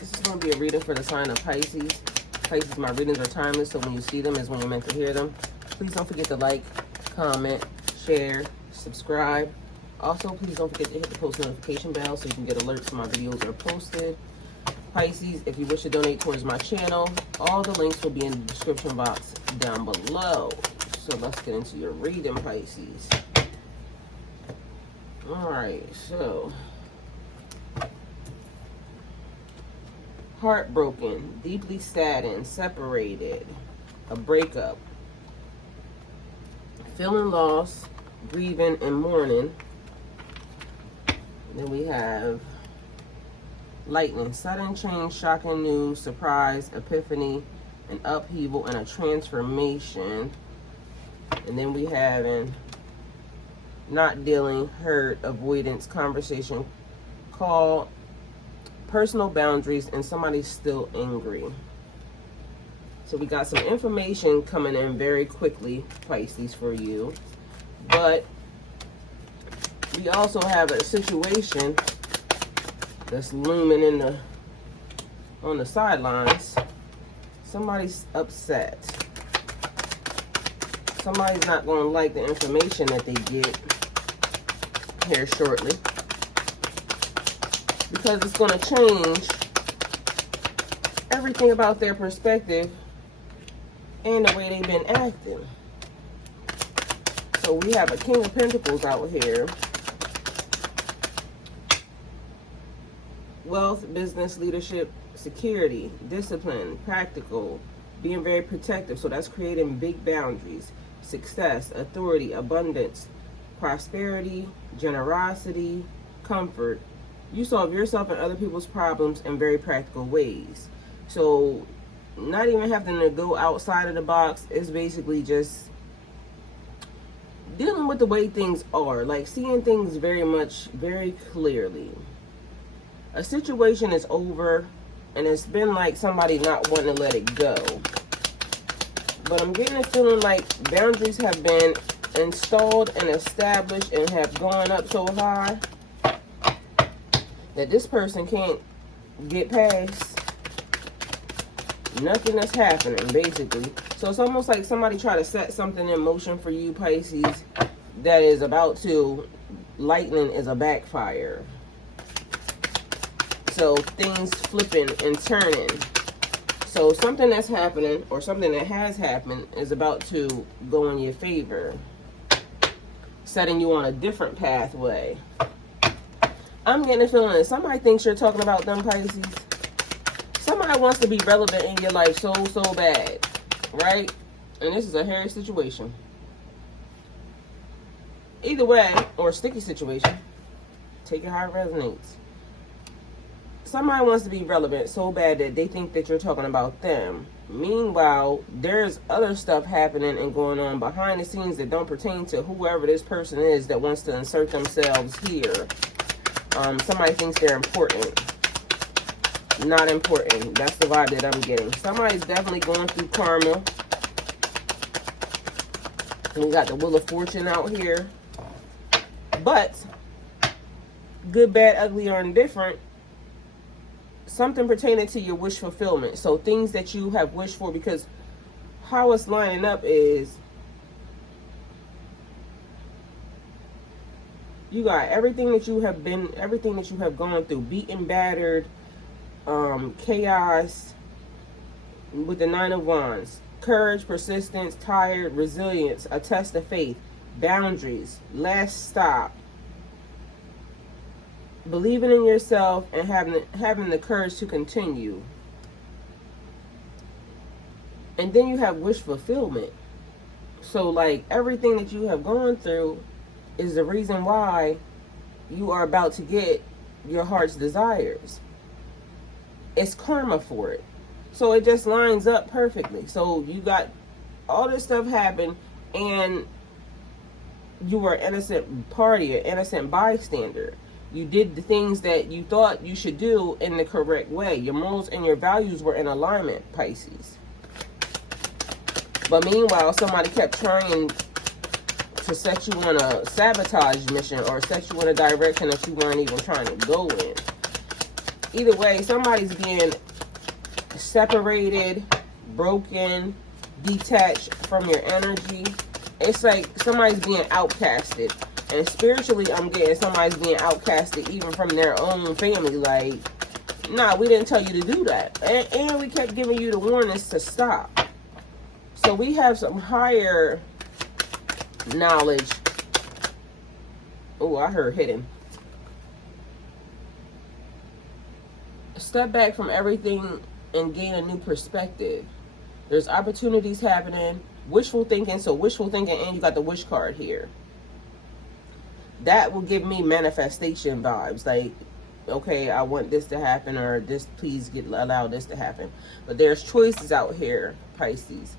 This is going to be a reading for the sign of Pisces. Pisces, my readings are timeless, so when you see them is when you're meant to hear them. Please don't forget to like, comment, share, subscribe. Also, please don't forget to hit the post notification bell so you can get alerts when my videos are posted. Pisces, if you wish to donate towards my channel, all the links will be in the description box down below. So let's get into your reading, Pisces. Alright, so heartbroken, deeply saddened, separated, a breakup, feeling lost, grieving, and mourning. Then we have lightning, sudden change, shocking news, surprise, epiphany, an upheaval, and a transformation. And then we have in not dealing, hurt, avoidance, conversation, call, personal boundaries, and somebody's still angry. So we got some information coming in very quickly, Pisces, for you. But we also have a situation that's looming in on the sidelines. Somebody's upset. Somebody's not going to like the information that they get here shortly, because it's going to change everything about their perspective and the way they've been acting. So we have a King of Pentacles out here. Wealth, business, leadership, security, discipline, practical, being very protective. So that's creating big boundaries. Success, authority, abundance, prosperity, generosity, comfort. You solve yourself and other people's problems in very practical ways. So not even having to go outside of the box. Is basically just dealing with the way things are, like seeing things very clearly. A situation is over, and it's been like somebody not wanting to let it go. But I'm getting a feeling like boundaries have been installed and established and have gone up so high that this person can't get past nothing that's happening, basically. So it's almost like somebody tried to set something in motion for you, Pisces, that is about to, lightning is a backfire. So things flipping and turning. So something that's happening, or something that has happened, is about to go in your favor, setting you on a different pathway. I'm getting a feeling that somebody thinks you're talking about them, Pisces. Somebody wants to be relevant in your life so bad, right? And this is a hairy situation. Either way, or a sticky situation, take it how it resonates. Somebody wants to be relevant so bad that they think that you're talking about them. Meanwhile, there's other stuff happening and going on behind the scenes that don't pertain to whoever this person is that wants to insert themselves here. Somebody thinks they're important. Not important. That's the vibe that I'm getting. Somebody's definitely going through karma. We got the Wheel of Fortune out here. But, good, bad, ugly, or indifferent, something pertaining to your wish fulfillment. So things that you have wished for, because how it's lining up is you got everything that you have been, everything that you have gone through, beaten, battered, chaos with the Nine of Wands, courage, persistence, tired, resilience, a test of faith, boundaries, last stop, believing in yourself, and having the courage to continue. And then you have wish fulfillment. So like everything that you have gone through is the reason why you are about to get your heart's desires. It's karma for it. So it just lines up perfectly. So you got all this stuff happen, and you were an innocent party, an innocent bystander. You did the things that you thought you should do in the correct way. Your morals and your values were in alignment, Pisces. But meanwhile, somebody kept trying to set you on a sabotage mission, or set you in a direction that you weren't even trying to go in. either way, somebody's being separated, broken, detached from your energy. It's like somebody's being outcasted. And spiritually, I'm getting somebody's being outcasted even from their own family. Like, nah, we didn't tell you to do that. And we kept giving you the warnings to stop. So we have some higher knowledge. Oh, I heard hidden. Step back from everything and gain a new perspective. There's opportunities happening. Wishful thinking. So wishful thinking, and you got the wish card here. That will give me manifestation vibes. Like, okay, I want this to happen, or this, please allow this to happen. But there's choices out here, Pisces.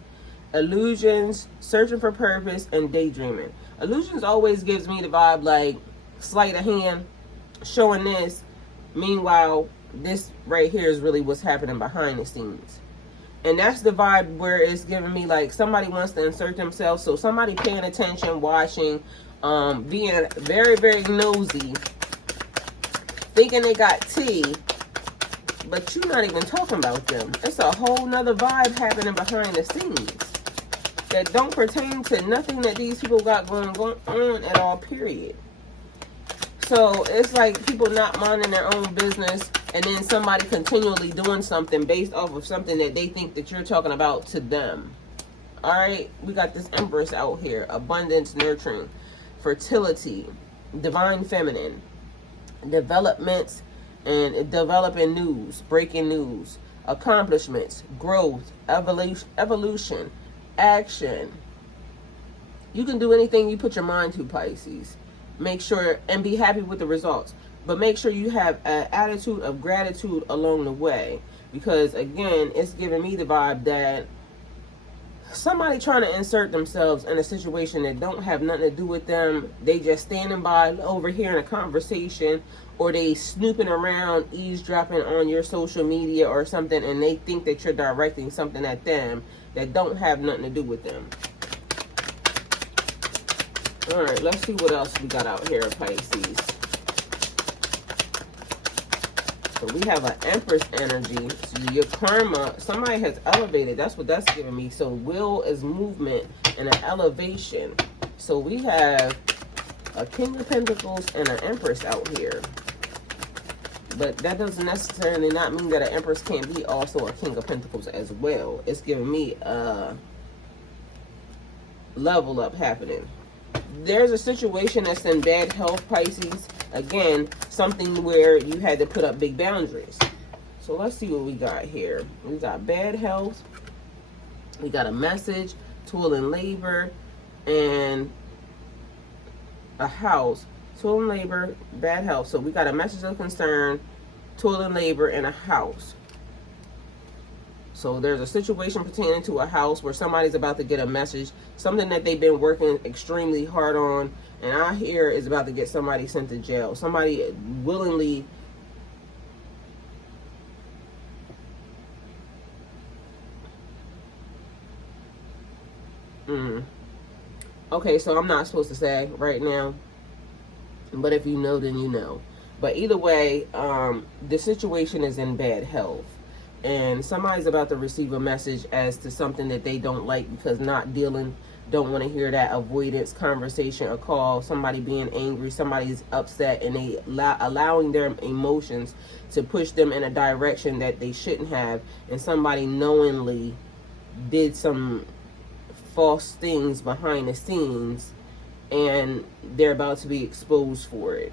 Illusions, searching for purpose, and daydreaming. Illusions always gives me the vibe like sleight of hand, showing this. Meanwhile, this right here is really what's happening behind the scenes. And that's the vibe where it's giving me like somebody wants to insert themselves. So somebody paying attention, watching, being very, very nosy, thinking they got tea, but you're not even talking about them. It's a whole nother vibe happening behind the scenes that don't pertain to nothing that these people got going on at all, period. So it's like people not minding their own business, and then somebody continually doing something based off of something that they think that you're talking about to them. All right, we got this Empress out here. Abundance, nurturing, fertility, divine feminine, developments, and developing news, breaking news, accomplishments, growth, evolution, action. You can do anything you put your mind to, Pisces. Make sure and be happy with the results, but make sure you have an attitude of gratitude along the way, because again, it's giving me the vibe that somebody trying to insert themselves in a situation that don't have nothing to do with them. They just standing by overhearing a conversation, or they snooping around, eavesdropping on your social media or something, and they think that you're directing something at them that don't have nothing to do with them. All right, let's see what else we got out here, Pisces. So we have an Empress energy. So your karma, somebody has elevated. That's what that's giving me. So will is movement and an elevation. So we have a King of Pentacles and an Empress out here. But that doesn't necessarily not mean that an Empress can't be also a King of Pentacles as well. It's giving me a level up happening. There's a situation that's in bad health, Pisces. Again, something where you had to put up big boundaries. So let's see what we got here. We got bad health. We got a message, toil and labor, and a house. Toil and labor, bad health. So we got a message of concern, toil and labor, and a house. So there's a situation pertaining to a house where somebody's about to get a message, something that they've been working extremely hard on, and I hear is about to get somebody sent to jail. Somebody willingly Okay, so I'm not supposed to say right now, but if you know, then you know. But either way, the situation is in bad health. And somebody's about to receive a message as to something that they don't like, because not dealing, don't want to hear that avoidance conversation or call, somebody being angry, somebody's upset, and they allowing their emotions to push them in a direction that they shouldn't have, and somebody knowingly did some false things behind the scenes, and they're about to be exposed for it.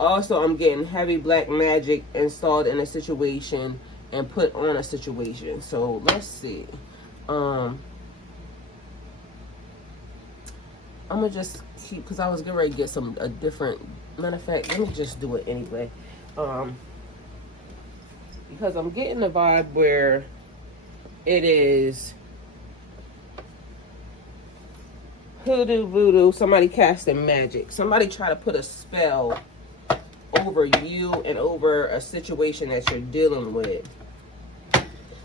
Also, I'm getting heavy black magic installed in a situation and put on a situation. So let's see. I'm gonna just keep, because I was getting ready to get a different, matter of fact, let me just do it anyway. Because I'm getting the vibe where it is hoodoo voodoo, somebody casting magic, somebody try to put a spell over you and over a situation that you're dealing with.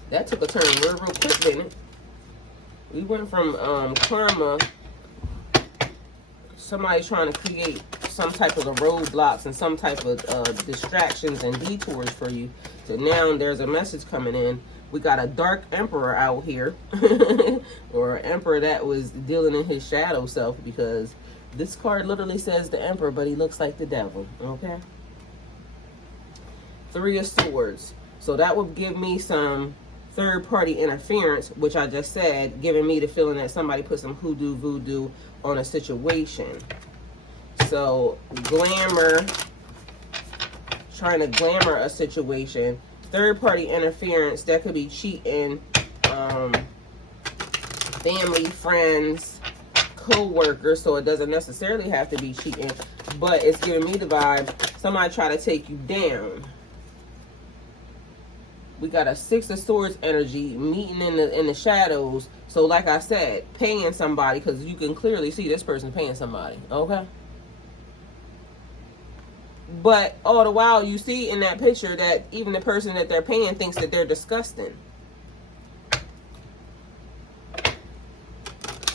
That took a turn real quick, didn't it? We went from karma, somebody trying to create some type of roadblocks and some type of distractions and detours for you. So now there's a message coming in. We got a dark emperor out here, or an emperor that was dealing in his shadow self, because this card literally says the emperor, but he looks like the devil, okay? 3 of Swords. So that would give me some third-party interference, which I just said, giving me the feeling that somebody put some hoodoo, voodoo on a situation. So glamour, trying to glamour a situation. Third-party interference, that could be cheating, family, friends, co-workers, so it doesn't necessarily have to be cheating, but it's giving me the vibe somebody try to take you down. We got a 6 of Swords energy meeting in the shadows. So like I said, paying somebody, because you can clearly see this person paying somebody, okay? But all the while, you see in that picture that even the person that they're paying thinks that they're disgusting.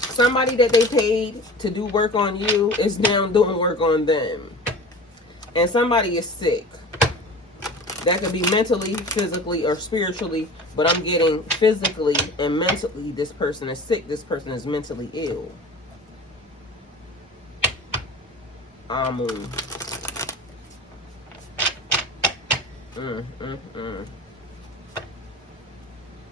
Somebody that they paid to do work on you is now doing work on them. And somebody is sick. That could be mentally, physically, or spiritually. But I'm getting physically and mentally, this person is sick. This person is mentally ill. Amun.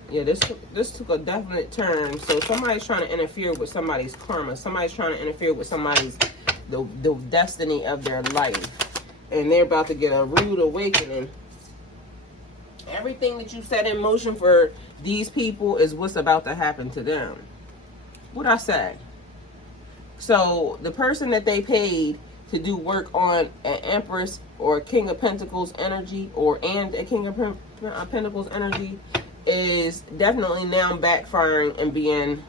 Yeah, this took a definite turn. So somebody's trying to interfere with somebody's karma. Somebody's trying to interfere with somebody's the destiny of their life, and they're about to get a rude awakening. Everything that you set in motion for these people is what's about to happen to them. What I say? So the person that they paid to do work on an Empress or a King of Pentacles energy, and a King of Pentacles energy, is definitely now backfiring and being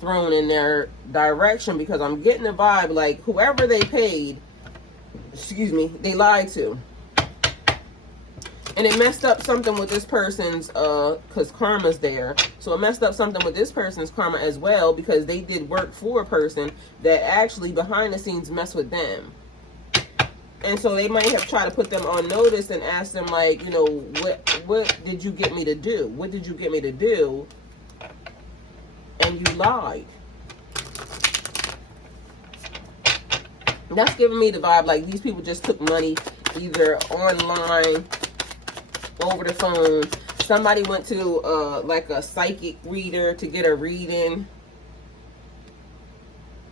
thrown in their direction, because I'm getting a vibe like whoever they paid, they lied to. And it messed up something with this person's, because karma's there. So it messed up something with this person's karma as well, because they did work for a person that actually behind the scenes messed with them. And so they might have tried to put them on notice and ask them, like, you know, what did you get me to do? What did you get me to do? And you lied. That's giving me the vibe like these people just took money either online, over the phone. Somebody went to like a psychic reader to get a reading,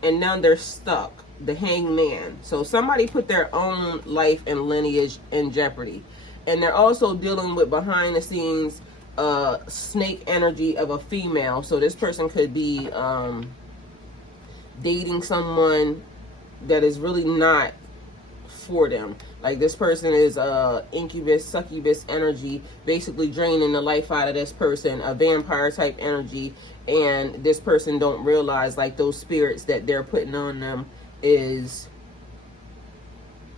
and now they're stuck. The hangman. So somebody put their own life and lineage in jeopardy, and they're also dealing with behind the scenes snake energy of a female. So this person could be dating someone that is really not for them. Like this person is incubus, succubus energy, basically draining the life out of this person, a vampire type energy, and this person don't realize like those spirits that they're putting on them is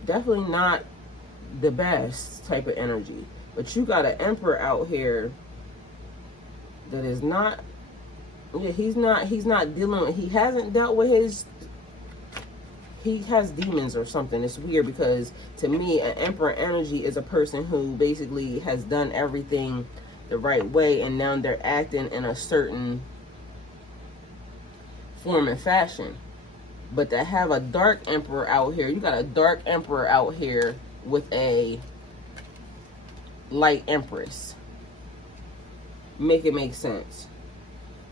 definitely not the best type of energy. But you got an emperor out here that is not, yeah, he's not dealing, he hasn't dealt with his, he has demons or something. It's weird, because to me an emperor energy is a person who basically has done everything the right way, and now they're acting in a certain form and fashion. But to have a dark emperor out here, you got a dark emperor out here with a light empress. Make it make sense.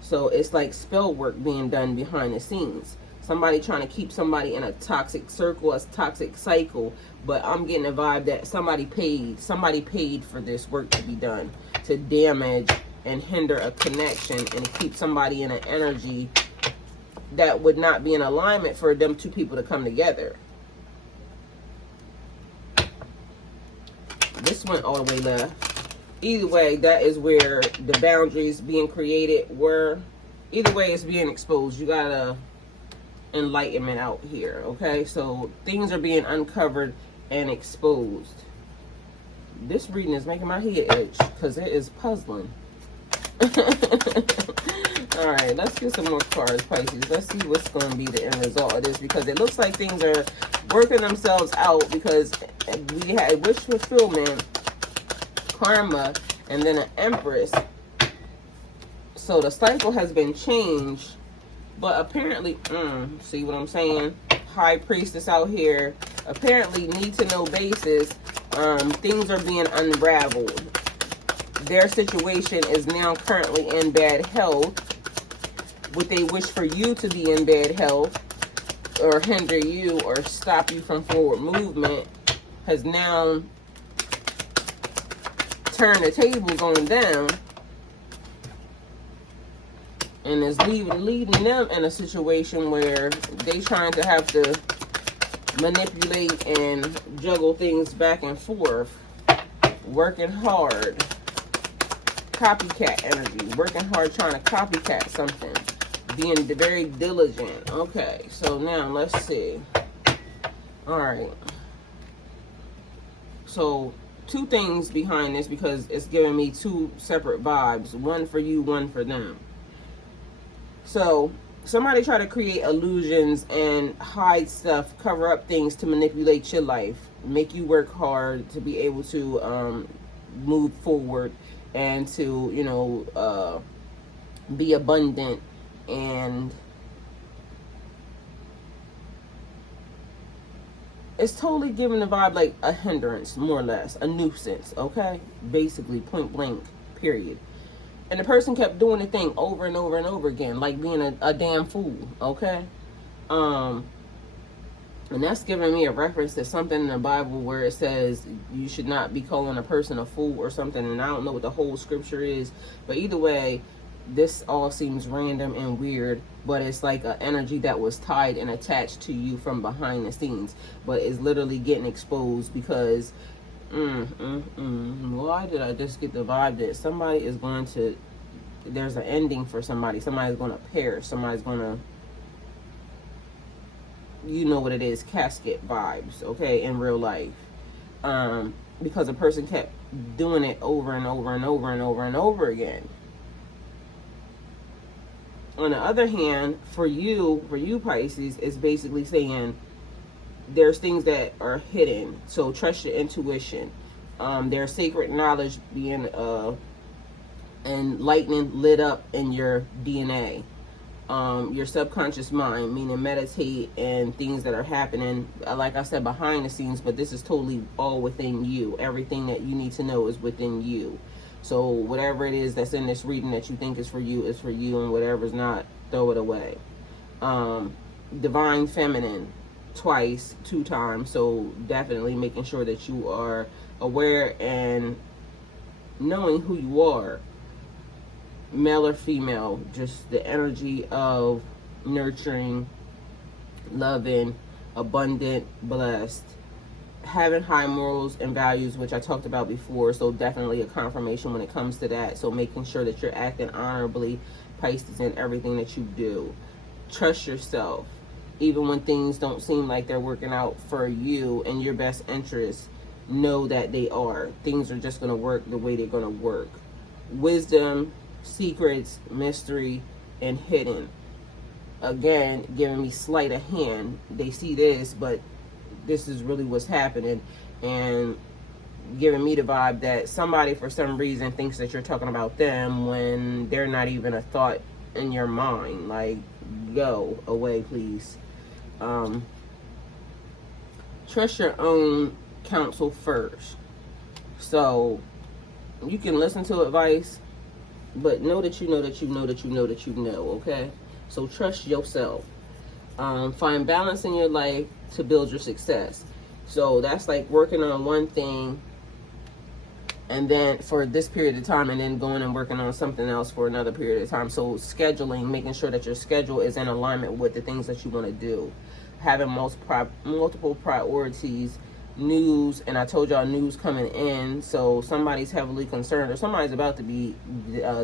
So it's like spell work being done behind the scenes. Somebody trying to keep somebody in a toxic circle, a toxic cycle. But I'm getting a vibe that somebody paid for this work to be done, to damage and hinder a connection and keep somebody in an energy that would not be in alignment for them two people to come together. This went all the way left. Either way, that is where the boundaries being created were. Either way, it's being exposed. You got a enlightenment out here, okay? So things are being uncovered and exposed. This reading is making my head itch because it is puzzling. All right, let's get some more cards, Pisces. Let's see what's going to be the end result of this, because it looks like things are working themselves out, because we had wish fulfillment, karma, and then an empress. So the cycle has been changed, but apparently, see what I'm saying? High priestess out here, apparently need to know basis. Things are being unraveled. Their situation is now currently in bad health. What they wish for you to be in bad health, or hinder you, or stop you from forward movement, has now turned the tables on them, and is leading them in a situation where they trying to have to manipulate and juggle things back and forth, working hard, copycat energy, working hard trying to copycat something, being very diligent. Okay, so now let's see. All right, so two things behind this, because it's giving me two separate vibes, one for you, one for them. So somebody try to create illusions and hide stuff, cover up things to manipulate your life, make you work hard to be able to move forward and to, you know, be abundant, and it's totally giving the vibe like a hindrance, more or less, a nuisance, okay? Basically, point blank, period. And the person kept doing the thing over and over and over again, like being a damn fool, okay? And that's giving me a reference to something in the Bible where it says you should not be calling a person a fool or something. And I don't know what the whole scripture is, but either way, this all seems random and weird, but it's like an energy that was tied and attached to you from behind the scenes, but is literally getting exposed because why did I just get the vibe that somebody is going to, there's an ending for somebody, somebody's going to perish, somebody's going to, you know what it is, casket vibes, okay, in real life, because a person kept doing it over and over and over and over and over again. On the other hand, for you Pisces, it's basically saying there's things that are hidden, so trust your intuition. There's sacred knowledge being and lightning lit up in your DNA, your subconscious mind, meaning meditate and things that are happening, like I said, behind the scenes, but this is totally all within you. Everything that you need to know is within you. So whatever it is that's in this reading that you think is for you, and whatever's not, throw it away. Divine feminine, twice, 2 times, so definitely making sure that you are aware and knowing who you are, male or female, just the energy of nurturing, loving, abundant, blessed, having high morals and values, which I talked about before, so definitely a confirmation when it comes to that. So making sure that you're acting honorably, Pisces, in everything that you do. Trust yourself, even when things don't seem like they're working out for you in your best interest. Know that they are. Things are just going to work the way they're going to work. Wisdom, secrets, mystery, and hidden. Again, giving me sleight of hand. They see this, but this is really what's happening, and giving me the vibe that somebody for some reason thinks that you're talking about them when they're not even a thought in your mind. Like, go away, please. Trust your own counsel first. So you can listen to advice, but know that you know that you know that you know that you know, okay? So trust yourself. Find balance in your life to build your success. So that's like working on one thing, and then for this period of time, and then going and working on something else for another period of time. So scheduling, making sure that your schedule is in alignment with the things that you want to do. Having multiple priorities, news, and I told y'all news coming in, so somebody's heavily concerned, or somebody's about to be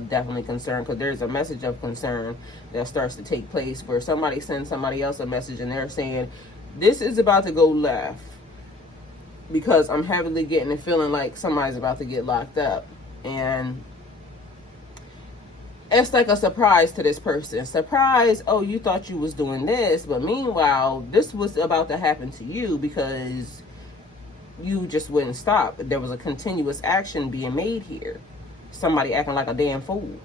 definitely concerned, because there's a message of concern that starts to take place where somebody sends somebody else a message and they're saying, this is about to go left, because I'm heavily getting the feeling like somebody's about to get locked up. And it's like a surprise to this person. Surprise, oh, you thought you was doing this, but meanwhile, this was about to happen to you because you just wouldn't stop. There was a continuous action being made here. Somebody acting like a damn fool,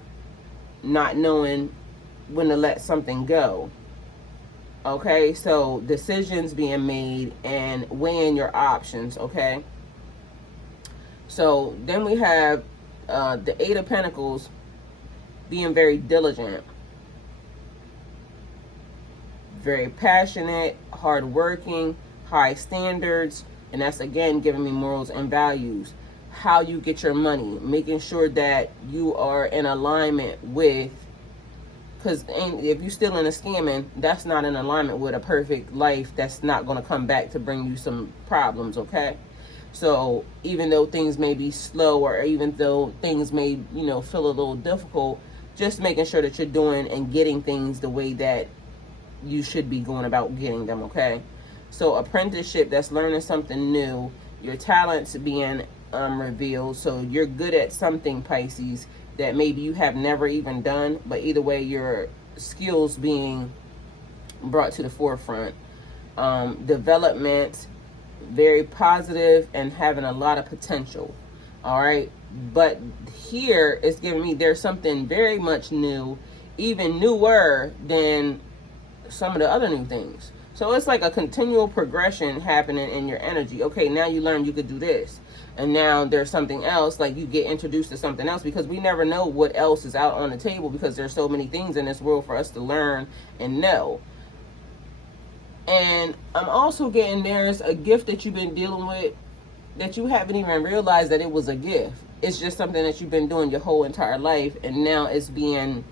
not knowing when to let something go. Okay, so decisions being made and weighing your options. Okay, so then we have the Eight of Pentacles, being very diligent, very passionate, hardworking, high standards, and that's again giving me morals and values. How you get your money, making sure that you are in alignment with, because if you're still in a scamming, that's not in alignment with a perfect life that's not going to come back to bring you some problems. Okay, so even though things may be slow, or even though things may, you know, feel a little difficult, just making sure that you're doing and getting things the way that you should be going about getting them. Okay, so apprenticeship, that's learning something new, your talents being revealed. So you're good at something, Pisces, that maybe you have never even done, but either way, your skills being brought to the forefront. Development, very positive and having a lot of potential. All right, but here it's giving me there's something very much new, even newer than some of the other new things. So it's like a continual progression happening in your energy. Okay, now you learn you could do this, and now there's something else, like you get introduced to something else, because we never know what else is out on the table, because there's so many things in this world for us to learn and know. And I'm also getting there's a gift that you've been dealing with that you haven't even realized that it was a gift. It's just something that you've been doing your whole entire life, and now it's being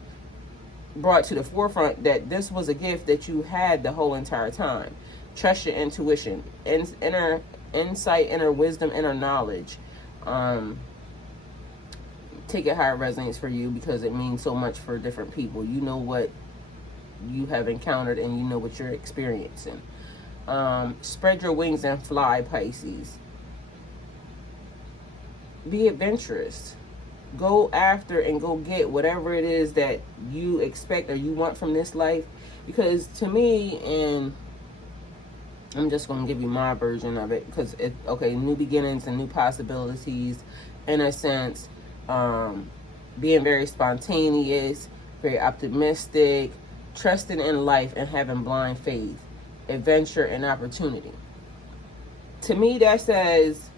brought to the forefront that this was a gift that you had the whole entire time. Trust your intuition, inner insight, inner wisdom, inner knowledge. Take it how it resonates for you, because it means so much for different people. You know what you have encountered, and you know what you're experiencing. Spread your wings and fly, Pisces. Be adventurous. Go after and go get whatever it is that you expect or you want from this life. Because to me, and I'm just going to give you my version of it, because okay, new beginnings and new possibilities, in a sense, being very spontaneous, very optimistic, trusting in life and having blind faith, adventure and opportunity. To me, that says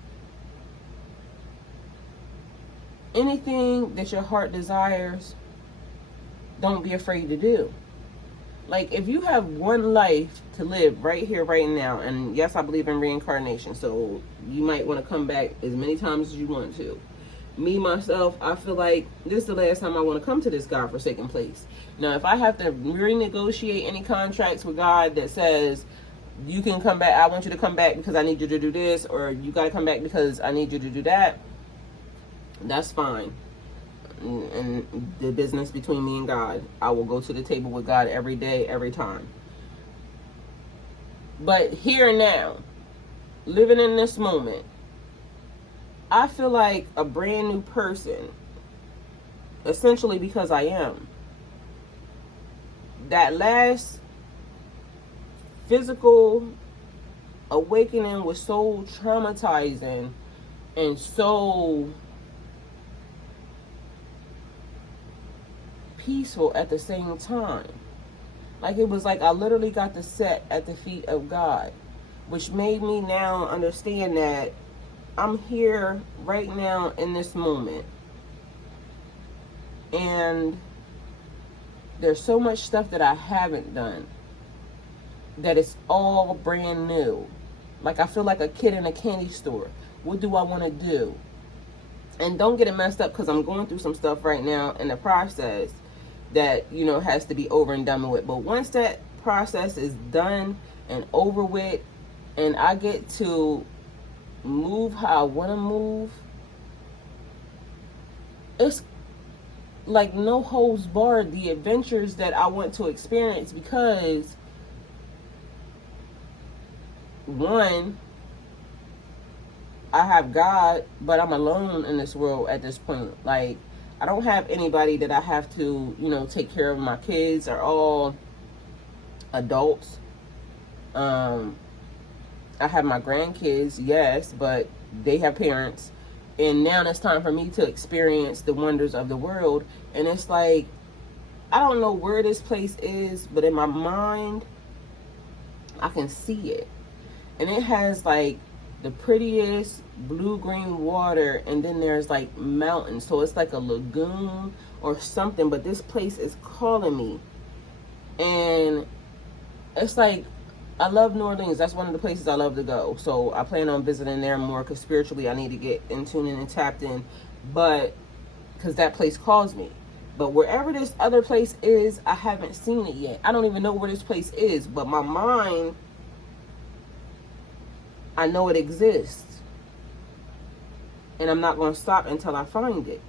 anything that your heart desires, don't be afraid to do. Like, if you have one life to live right here, right now, and yes, I believe in reincarnation, so you might want to come back as many times as you want to. Me, myself, I feel like this is the last time I want to come to this godforsaken place. Now, if I have to renegotiate any contracts with God that says, you can come back, I want you to come back because I need you to do this, or you got to come back because I need you to do that, that's fine. And the business between me and God, I will go to the table with God every day, every time. But here and now, living in this moment, I feel like a brand new person, essentially, because I am. That last physical awakening was so traumatizing and so peaceful at the same time. Like, it was like I literally got to sit at the feet of God, which made me now understand that I'm here right now in this moment, and there's so much stuff that I haven't done that it's all brand new. Like, I feel like a kid in a candy store. What do I want to do? And don't get it messed up, because I'm going through some stuff right now in the process that, you know, has to be over and done with. But once that process is done and over with, and I get to move how I want to move, it's like no holds barred, the adventures that I want to experience, because one, I have God, but I'm alone in this world at this point. Like, I don't have anybody that I have to, you know, take care of. My kids are all adults. I have my grandkids, yes, but they have parents. And now it's time for me to experience the wonders of the world. And it's like, I don't know where this place is, but in my mind, I can see it. And it has like the prettiest blue-green water, and then there's like mountains. So it's like a lagoon or something, but this place is calling me. And it's like, I love New Orleans. That's one of the places I love to go. So I plan on visiting there more, because spiritually I need to get in tune and tapped in. But because that place calls me. But wherever this other place is, I haven't seen it yet. I don't even know where this place is. But my mind, I know it exists. And I'm not going to stop until I find it.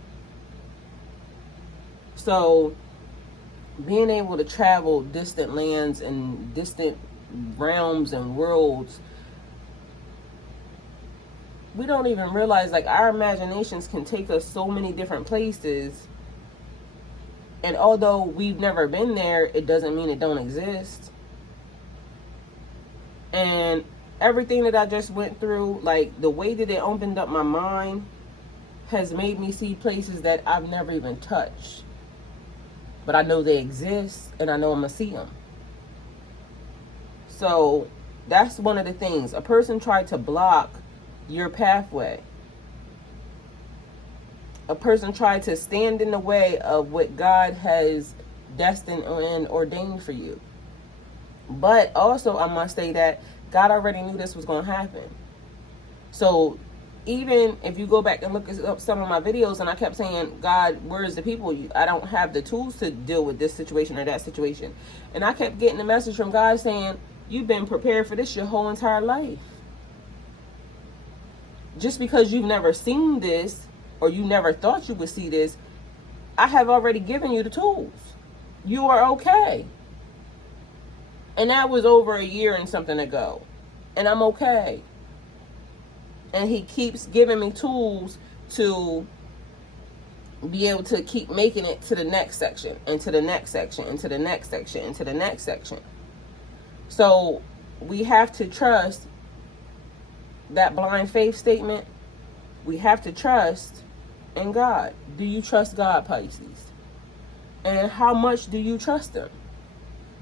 So being able to travel distant lands and distant realms and worlds, we don't even realize, like, our imaginations can take us so many different places, and although we've never been there, it doesn't mean it don't exist. And everything that I just went through, like the way that it opened up my mind, has made me see places that I've never even touched, but I know they exist, and I know I'm gonna see them. So that's one of the things. A person tried to block your pathway. A person tried to stand in the way of what God has destined and ordained for you. But also, I must say that God already knew this was going to happen. So even if you go back and look at some of my videos, and I kept saying, God, where's the people? I don't have the tools to deal with this situation or that situation. And I kept getting a message from God saying, you've been prepared for this your whole entire life. Just because you've never seen this, or you never thought you would see this, I have already given you the tools. You are okay. And that was over a year and something ago. And I'm okay. And he keeps giving me tools to be able to keep making it to the next section, and to the next section, and to the next section, and to the next section. So we have to trust that blind faith statement. We have to trust in God. Do you trust God, Pisces? And how much do you trust him?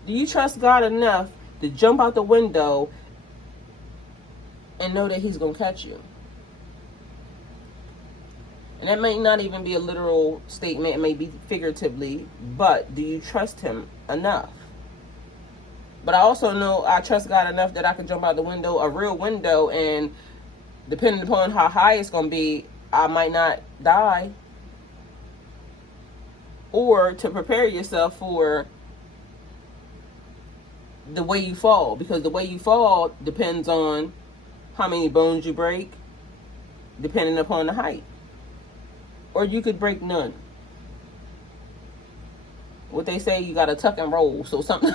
Do you trust God enough to jump out the window and know that he's going to catch you? And that may not even be a literal statement. It may be figuratively. But do you trust him enough? But I also know I trust God enough that I can jump out the window, a real window, and depending upon how high it's going to be, I might not die. Or to prepare yourself for the way you fall, because the way you fall depends on how many bones you break, depending upon the height. Or you could break none. What they say, you got to tuck and roll. So something,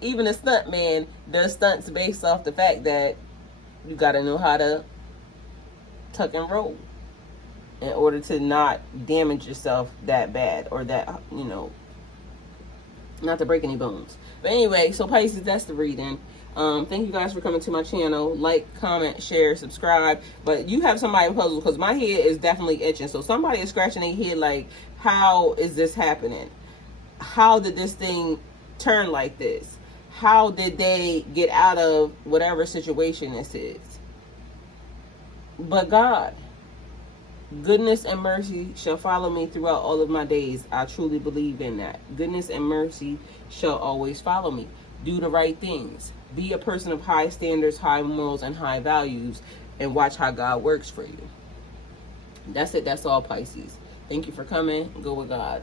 even a stunt man does stunts based off the fact that you got to know how to tuck and roll in order to not damage yourself that bad, or that, you know, not to break any bones. But anyway, so Pisces, that's the reading. Thank you guys for coming to my channel. Like, comment, share, subscribe. But you have somebody puzzled, because my head is definitely itching. So somebody is scratching their head like, how is this happening? How did this thing turn like this? How did they get out of whatever situation this is? But God, goodness and mercy shall follow me throughout all of my days. I truly believe in that. Goodness and mercy shall always follow me. Do the right things. Be a person of high standards, high morals, and high values, and watch how God works for you. That's it. That's all, Pisces. Thank you for coming. Go with God.